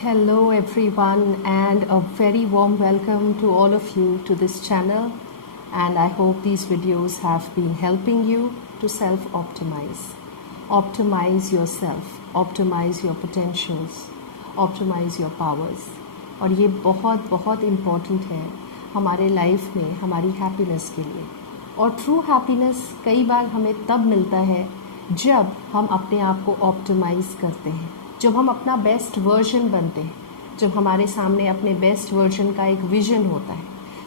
Hello everyone and a very warm welcome to all of you to this channel, and I hope these videos have been helping you to self-optimize. Optimize yourself, optimize your potentials, optimize your powers. और ये बहुत बहुत important है हमारे life में हमारी happiness के लिए। और ट्रू हैप्पीनेस कई बार हमें तब मिलता है जब हम अपने आप को ऑप्टिमाइज़ करते हैं, जब हम अपना बेस्ट वर्जन बनते हैं, जब हमारे सामने अपने बेस्ट वर्जन का एक विजन होता है।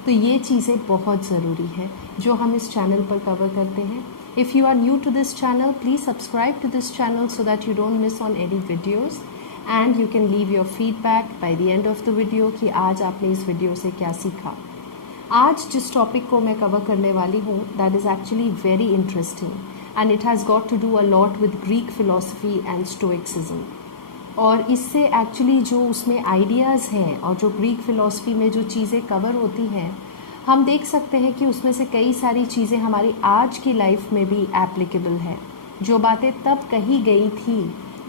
तो ये चीज़ें बहुत ज़रूरी है जो हम इस चैनल पर कवर करते हैं। If you are new to this channel, please subscribe to this channel so that you don't miss on any videos and you can leave your feedback by the end of the video कि आज आपने इस video से क्या सीखा। आज जिस topic को मैं कवर करने वाली हूँ that is actually very interesting and it has got to do a lot with Greek philosophy and stoicism. और इससे एक्चुअली जो उसमें आइडियाज़ हैं और जो ग्रीक फिलॉसफी में जो चीज़ें कवर होती हैं, हम देख सकते हैं कि उसमें से कई सारी चीज़ें हमारी आज की लाइफ में भी एप्लीकेबल है। जो बातें तब कही गई थी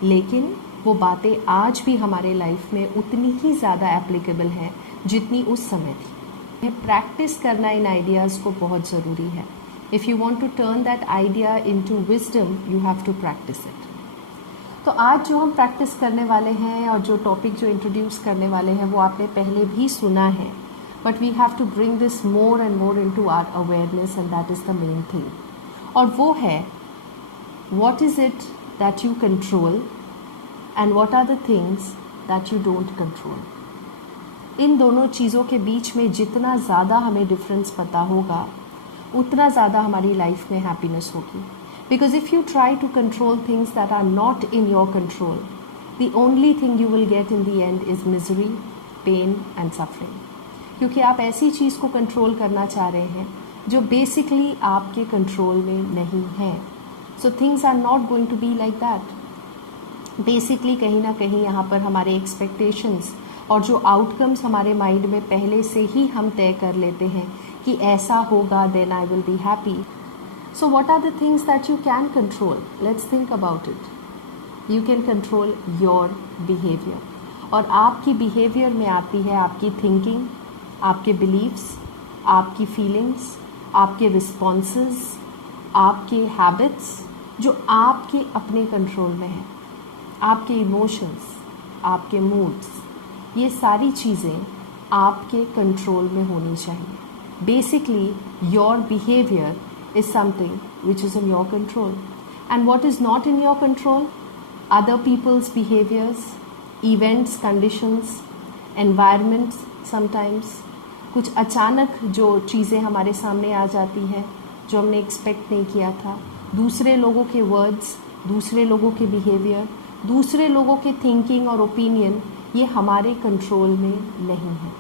लेकिन वो बातें आज भी हमारे लाइफ में उतनी ही ज़्यादा एप्लीकेबल है जितनी उस समय थी। प्रैक्टिस करना इन आइडियाज़ को बहुत ज़रूरी है। If you want to turn that idea into wisdom, you have to practise it. तो आज जो हम प्रैक्टिस करने वाले हैं और जो टॉपिक जो इंट्रोड्यूस करने वाले हैं वो आपने पहले भी सुना है, but we have to bring this more and more into our awareness and that is the main thing. और वो है what is it that you control and what are the things that you don't control. इन दोनों चीज़ों के बीच में जितना ज़्यादा हमें डिफरेंस पता होगा उतना ज़्यादा हमारी लाइफ में हैप्पीनेस होगी। Because if you try to control things that are not in your control, the only thing you will get in the end is misery, pain and suffering. क्योंकि आप ऐसी चीज़ को कंट्रोल करना चाह रहे हैं जो बेसिकली आपके कंट्रोल में नहीं है। So things are not going to be like that. Basically कहीं ना कहीं यहाँ पर हमारे एक्सपेक्टेशंस और जो आउटकम्स हमारे माइंड में पहले से ही हम तय कर लेते हैं कि ऐसा होगा, then I will be happy. So what are the things that you can control? Let's think about it. You can control your behavior. और आपकी behavior में आती है आपकी thinking, आपके beliefs, आपकी feelings, आपके responses, आपके habits जो आपके अपने control में हैं, आपके emotions, आपके moods, ये सारी चीज़ें आपके control में होनी चाहिए। Basically, your behavior is something which is in your control. And what is not in your control? Other people's behaviors, events, conditions, environments sometimes. कुछ अचानक जो चीज़ें हमारे सामने आ जाती हैं जो हमने एक्सपेक्ट नहीं किया था, दूसरे लोगों के वर्ड्स, दूसरे लोगों के बिहेवियर, दूसरे लोगों के थिंकिंग और ओपिनियन, ये हमारे कंट्रोल में नहीं है।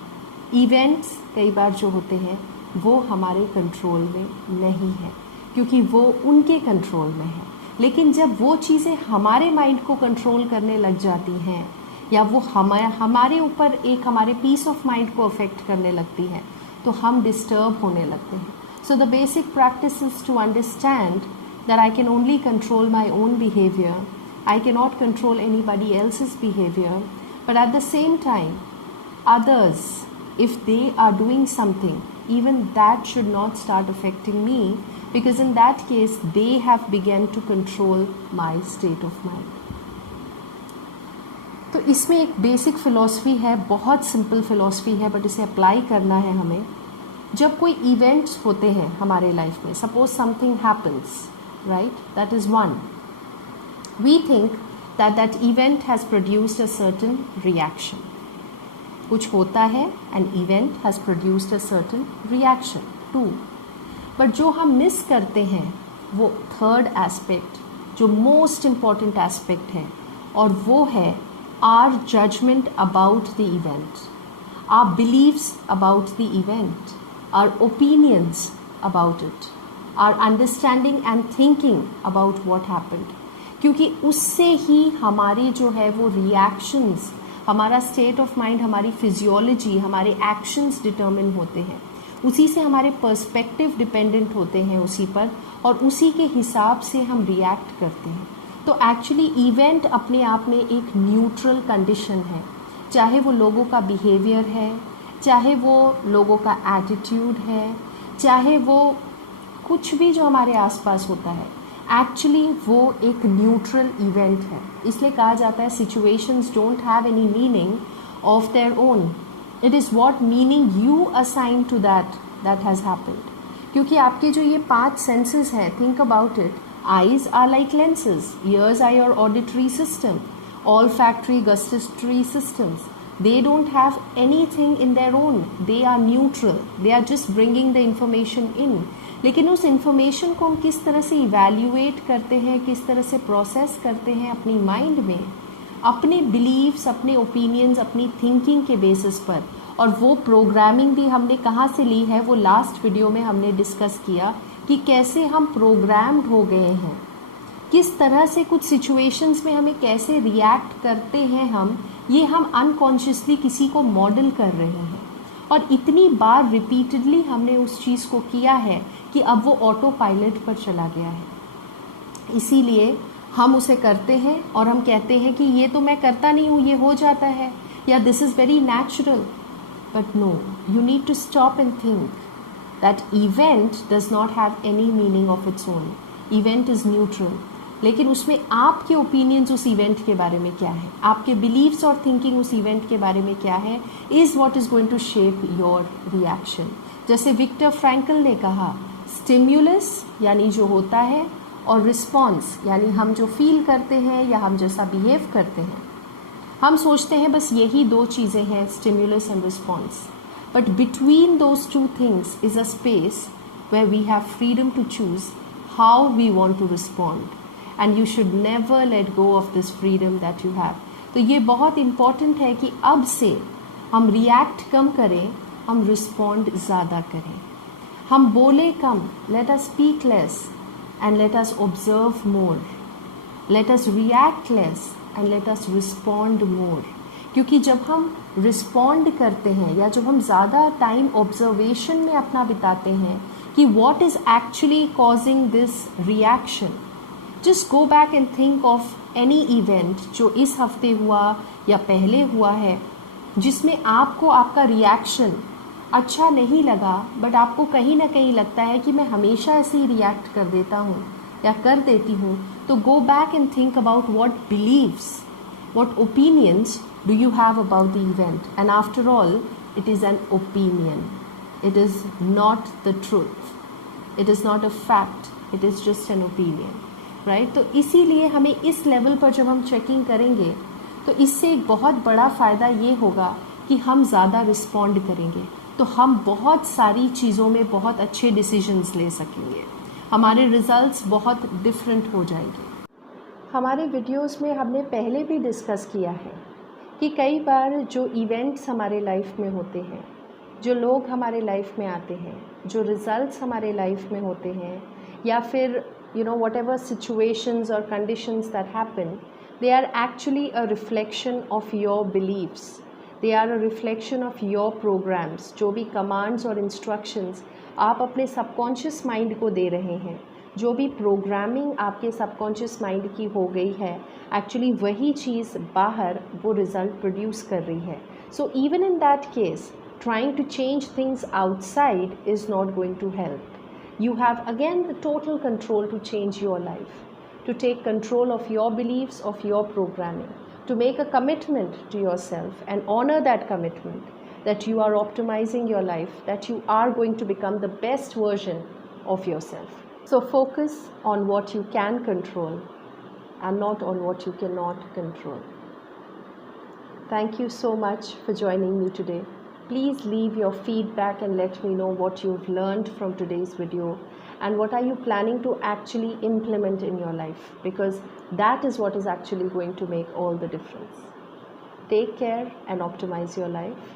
इवेंट्स कई बार जो होते हैं वो हमारे कंट्रोल में नहीं है क्योंकि वो उनके कंट्रोल में है। लेकिन जब वो चीज़ें हमारे माइंड को कंट्रोल करने लग जाती हैं या वो हमारे ऊपर एक हमारे पीस ऑफ माइंड को अफेक्ट करने लगती हैं तो हम डिस्टर्ब होने लगते हैं। So the basic practice is to understand that I can only control my own behaviour, I can not control anybody else's behaviour, but at the same time others, if they are doing something, even that should not start affecting me because in that case they have begun to control my state of mind. तो इसमें एक basic philosophy है, बहुत simple philosophy है, but इसे apply करना है हमें। जब कोई इवेंट्स होते हैं हमारे लाइफ में, suppose something happens, right, that is one, we think that event has produced a certain reaction. कुछ होता है, an event has produced a certain reaction, two. But जो हम मिस करते हैं वो थर्ड एस्पेक्ट जो मोस्ट इम्पॉर्टेंट एस्पेक्ट है, और वो है our judgement about the event, our beliefs about the event, our opinions about it, our understanding and thinking about what happened. क्योंकि उससे ही हमारे जो है वो रिएक्शंस, हमारा स्टेट ऑफ माइंड, हमारी फिजियोलॉजी, हमारे एक्शंस डिटर्मिन होते हैं, उसी से हमारे पर्सपेक्टिव डिपेंडेंट होते हैं उसी पर, और उसी के हिसाब से हम रिएक्ट करते हैं। तो एक्चुअली इवेंट अपने आप में एक न्यूट्रल कंडीशन है चाहे वो लोगों का बिहेवियर है, चाहे वो लोगों का एटीट्यूड है, चाहे वो कुछ भी जो हमारे आसपास होता है, एक्चुअली वो एक न्यूट्रल इवेंट है। इसलिए कहा जाता है situations don't have any meaning of their own, it is what meaning you assign to that has happened. क्योंकि आपके जो ये 5 सेंसेस हैं, think about it, eyes are like lenses, ears are your auditory system, olfactory gustatory systems, they don't have anything in their own, they are neutral, they are just bringing the information in। लेकिन उस information को हम किस तरह से evaluate करते हैं, किस तरह से process करते हैं अपनी mind में, अपने beliefs, अपने opinions, अपनी thinking के basis पर, और वो programming भी हमने कहाँ से ली है, वो last video में हमने discuss किया कि कैसे हम programmed हो गए हैं, किस तरह से कुछ सिचुएशंस में हमें कैसे रिएक्ट करते हैं ये हम अनकॉन्शियसली किसी को मॉडल कर रहे हैं, और इतनी बार रिपीटेडली हमने उस चीज़ को किया है कि अब वो ऑटो पायलट पर चला गया है। इसीलिए हम उसे करते हैं और हम कहते हैं कि ये तो मैं करता नहीं हूँ, ये हो जाता है, या this is very natural. But no, you need to stop and think that event does not have any meaning of its own, event is neutral. लेकिन उसमें आपके ओपिनियंस उस इवेंट के बारे में क्या है, आपके बिलीव्स और थिंकिंग उस इवेंट के बारे में क्या है, is what is going to shape your reaction. जैसे विक्टर फ्रैंकल ने कहा, स्टिम्युलस यानी जो होता है, और रिस्पॉन्स यानी हम जो फील करते हैं या हम जैसा बिहेव करते हैं। हम सोचते हैं बस यही 2 चीज़ें हैं, stimulus and response, but between those 2 things is a space where we have freedom to choose how we want to respond, and you should never let go of this freedom that you have। तो ये बहुत important है कि अब से हम react कम करें, हम रिस्पॉन्ड ज़्यादा करें, हम बोले कम, let us speak less and let us observe more, let us react less and let us respond more। क्योंकि जब हम रिस्पॉन्ड करते हैं या जब हम ज़्यादा टाइम ऑब्जर्वेशन में अपना बिताते हैं कि what is actually causing this reaction, just go back and think of any event जो इस हफ्ते हुआ या पहले हुआ है, जिसमें आपको आपका रिएक्शन अच्छा नहीं लगा, बट आपको कहीं ना कहीं लगता है कि मैं हमेशा ऐसे ही रिएक्ट कर देता हूँ या कर देती हूँ। तो go back and think about what beliefs, what opinions do you have about the event, and after all it is an opinion, it is not the truth, it is not a fact, it is just an opinion, right. तो इसीलिए हमें इस level पर जब हम checking करेंगे तो इससे एक बहुत बड़ा फ़ायदा ये होगा कि हम ज़्यादा रिस्पॉन्ड करेंगे, तो हम बहुत सारी चीज़ों में बहुत अच्छे डिसीजंस ले सकेंगे, हमारे रिजल्ट्स बहुत डिफरेंट हो जाएंगे। हमारे वीडियोस में हमने पहले भी डिस्कस किया है कि कई बार जो इवेंट्स हमारे लाइफ में होते हैं, जो लोग हमारे लाइफ में आते हैं, जो रिज़ल्ट्स हमारे लाइफ में होते हैं, या फिर whatever situations or conditions that happen, they are actually a reflection of your beliefs, they are a reflection of your programs। जो भी commands और instructions आप अपने subconscious mind को दे रहे हैं, जो भी programming आपके subconscious mind की हो गई है, actually वही चीज़ बाहर वो result produce कर रही है। So even in that case, trying to change things outside is not going to help। You have again the total control to change your life, to take control of your beliefs, of your programming, to make a commitment to yourself and honor that commitment that you are optimizing your life, that you are going to become the best version of yourself. So focus on what you can control and not on what you cannot control. Thank you so much for joining me today. Please leave your feedback and let me know what you've learned from today's video and what are you planning to actually implement in your life, because that is what is actually going to make all the difference. Take care and optimize your life.